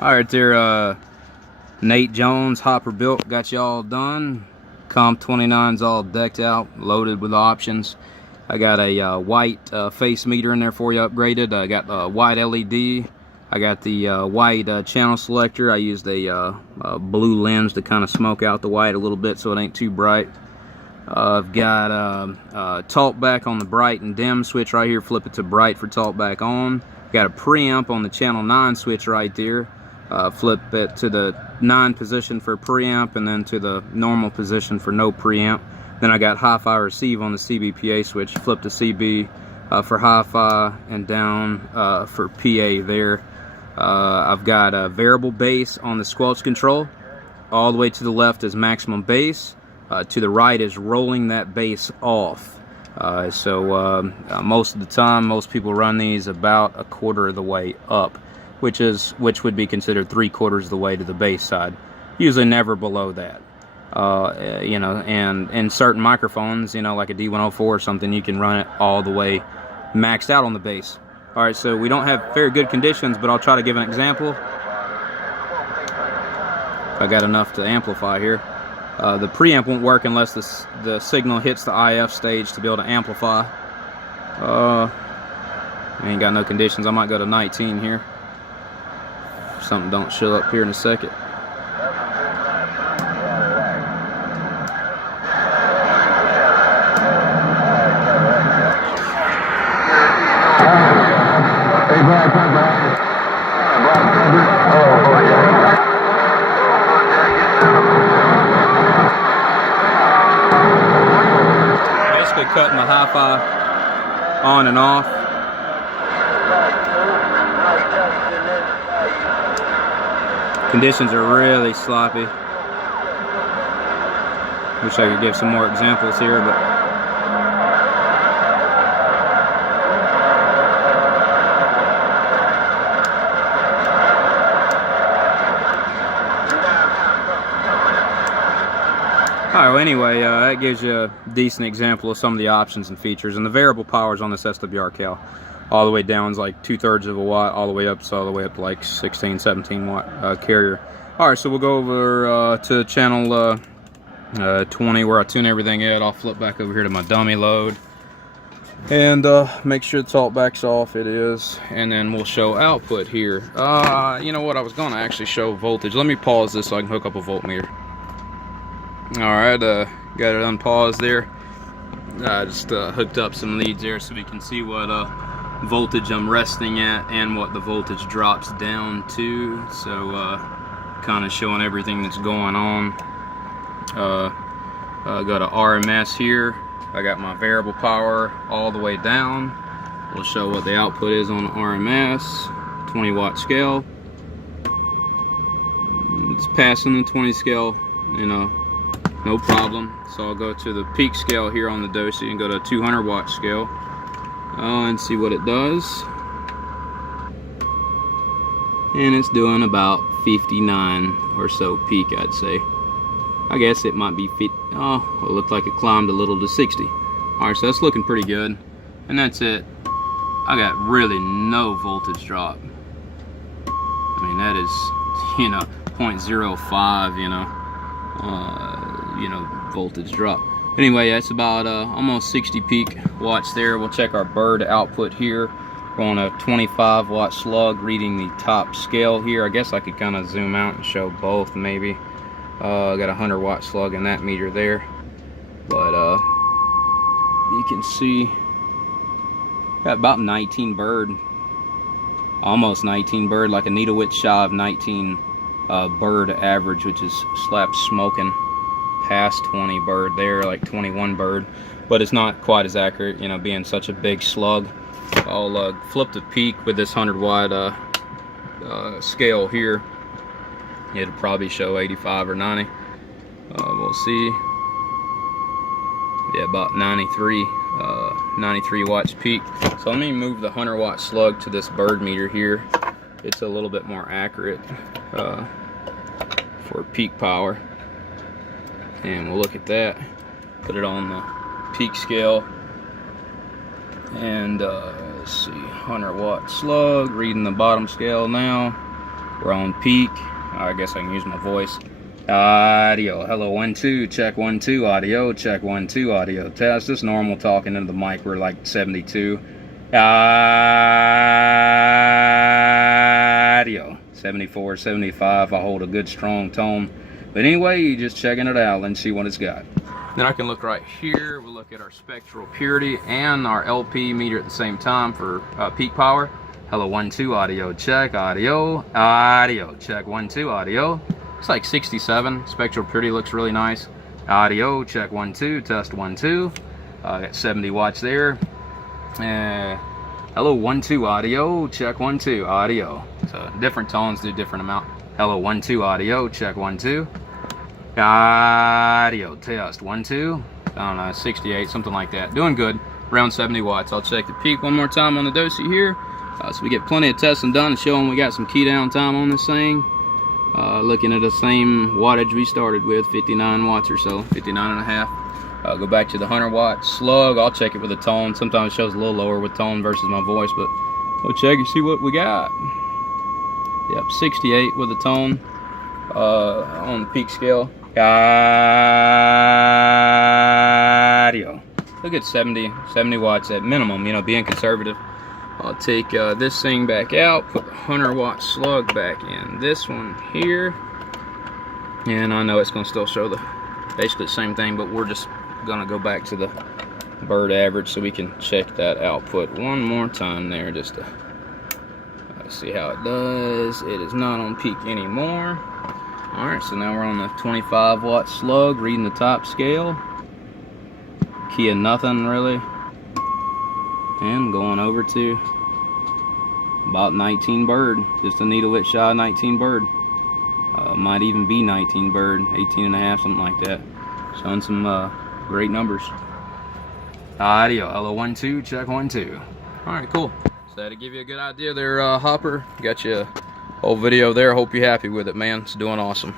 Alright there, Nate Jones, Hopper Built, got you all done. Comp 29's all decked out, loaded with options. I got a white face meter in there for you, upgraded. I got a white LED. I got the white channel selector. I used a blue lens to kind of smoke out the white a little bit so it ain't too bright. I've got talkback on the bright and dim switch right here. Flip it to bright for talkback on. Got a preamp on the channel 9 switch right there. Flip it to the 9 position for preamp and then to the normal position for no preamp. Then I got hi-fi receive on the CBPA switch. Flip to CB for hi-fi and down for PA there. I've got a variable bass on the squelch control. All the way to the left is maximum bass. To the right is rolling that bass off. Most of the time, most people run these about a quarter of the way up, which would be considered 3/4 of the way to the bass side. Usually never below that. You know, and in certain microphones, you know, like a D104 or something, you can run it all the way maxed out on the bass. All right, so we don't have very good conditions, but I'll try to give an example. I got enough to amplify here. The preamp won't work unless the signal hits the IF stage to be able to amplify. I ain't got no conditions. I might go to 19 here. If something don't show up here in a second. Basically cutting the hi-fi on and off. Conditions are really sloppy. Wish I could give some more examples here, but alright, well anyway, that gives you a decent example of some of the options and features. And the variable powers on this SWR cal, all the way down is like 2/3 of a watt, all the way up to like 16, 17 watt carrier. Alright, so we'll go over to channel 20 where I tune everything in. I'll flip back over here to my dummy load and make sure the talkback's off. It is, and then we'll show output here. You know what, I was gonna actually show voltage. Let me pause this so I can hook up a voltmeter. Alright, got it unpaused there. I just hooked up some leads there so we can see what voltage I'm resting at and what the voltage drops down to. So kind of showing everything that's going on. Got a RMS here. I got my variable power all the way down. We'll show what the output is on the RMS. 20 watt scale. It's passing the 20 scale, you know, no problem. So I'll go to the peak scale here on the Dosi and go to a 200 watt scale and see what it does. And it's doing about 59 or so peak, I'd say. I guess it might be oh, it looked like it climbed a little to 60. Alright, so that's looking pretty good. And that's it. I got really no voltage drop. I mean, that is, you know, 0.05, you know, voltage drop. Anyway, that's about almost 60 peak watts there. We'll check our bird output here. We're on a 25 watt slug, reading the top scale here. I guess I could kind of zoom out and show both maybe. I got a 100 watt slug in that meter there, but you can see got about 19 bird, almost 19 bird, like a needle width shy of 19 bird average, which is slap smoking past 20 bird there, like 21 bird, but it's not quite as accurate, you know, being such a big slug. I'll flip the peak with this 100 watt scale here. It'll probably show 85 or 90. We'll see. Yeah, about 93 watts peak. So let me move the 100 watt slug to this bird meter here. It's a little bit more accurate for peak power. And we'll look at that. Put it on the peak scale. And let's see, 100 watt slug, reading the bottom scale now. We're on peak. I guess I can use my voice. Audio. Hello, 1 2. Check 1 2. Audio. Check 1 2. Audio test. Just normal talking into the mic. We're like 72. Audio. 74, 75. I hold a good strong tone. But anyway, you just checking it out and see what it's got. Then I can look right here. We'll look at our spectral purity and our LP meter at the same time for peak power. Hello, 1 2. Audio check. Audio. Audio check 1 2. Audio. It's like 67. Spectral purity looks really nice. Audio check 1 2. Test 1 2. Got 70 watts there. Hello, 1 2. Audio check 1 2. Audio. So different tones do different amount. Hello, 1 2. Audio check 1 2. Audio test 1 2. I don't know, 68, something like that. Doing good. Around 70 watts. I'll check the peak one more time on the Dosi here. So we get plenty of testing done and showing we got some key down time on this thing. Looking at the same wattage we started with, 59 watts or so, 59 and a half. Go back to the 100 watt slug. I'll check it with a tone. Sometimes it shows a little lower with tone versus my voice, but we'll check and see what we got. Yep, 68 with a tone on the peak scale. Audio. Look at 70 watts at minimum, you know, being conservative. I'll take this thing back out, put the 100 watt slug back in this one here, and I know it's going to still show the basically the same thing, but we're just going to go back to the bird average so we can check that output one more time there just to see how it does. It is not on peak anymore. Alright, so now we're on the 25 watt slug, reading the top scale. Key of nothing really. And going over to about 19 bird, just a needle width shy of 19 bird. Might even be 19 bird, 18 and a half, something like that. Showing some great numbers. Audio, hello 1 2, check 1 2. Alright, cool. So that'll give you a good idea there, Hopper. Got you a whole video there. Hope you're happy with it, man. It's doing awesome.